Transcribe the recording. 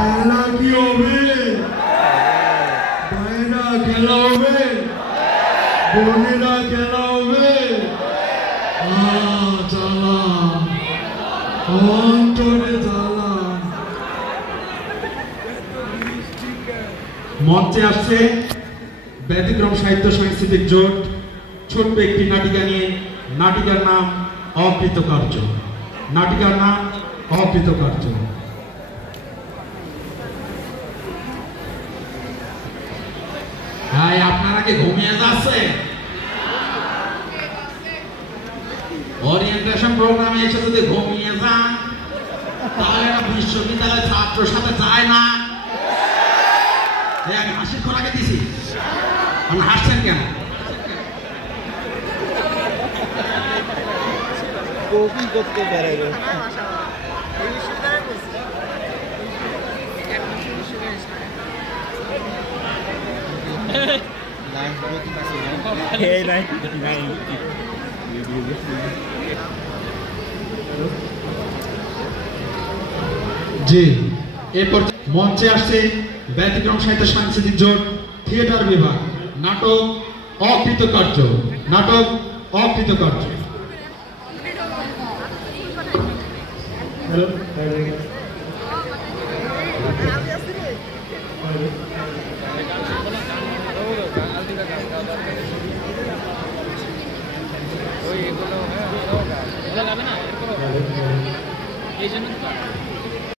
খেলা কি হবে? ভাইরা খেলা হবে, বোনেরা খেলা হবে। জ্বালা অন্তরে জ্বালা। মঞ্চে আসছে ব্যতিক্রম সাহিত্য সাংস্কৃতিক জোট ছোট্ট একটি নাটিকা নিয়ে। নাটিকার নাম অকৃতকার্য। নাটিকার নাম অকৃতকার্য। হ্যাঁ, আপনারা কি ঘুমিয়ে যাচ্ছে? ওরিয়েন্টেশন প্রোগ্রামে এসে যদি ঘুমিয়ে যান তাহলে বিশ্ববিদ্যালয়ের ছাত্রের সাথে যায় না। আমি হাসির খোরাকে দিছি, আপনি হাসছেন কেন? কপি করতে পারে জি, এরপর মঞ্চে আসছে ব্যতিক্রম সাহিত্য সাংস্কৃতিক জোট থিয়েটার বিভাগ। নাটক অকৃতকার্য। নাটক অকৃতকার্য। এই জন্য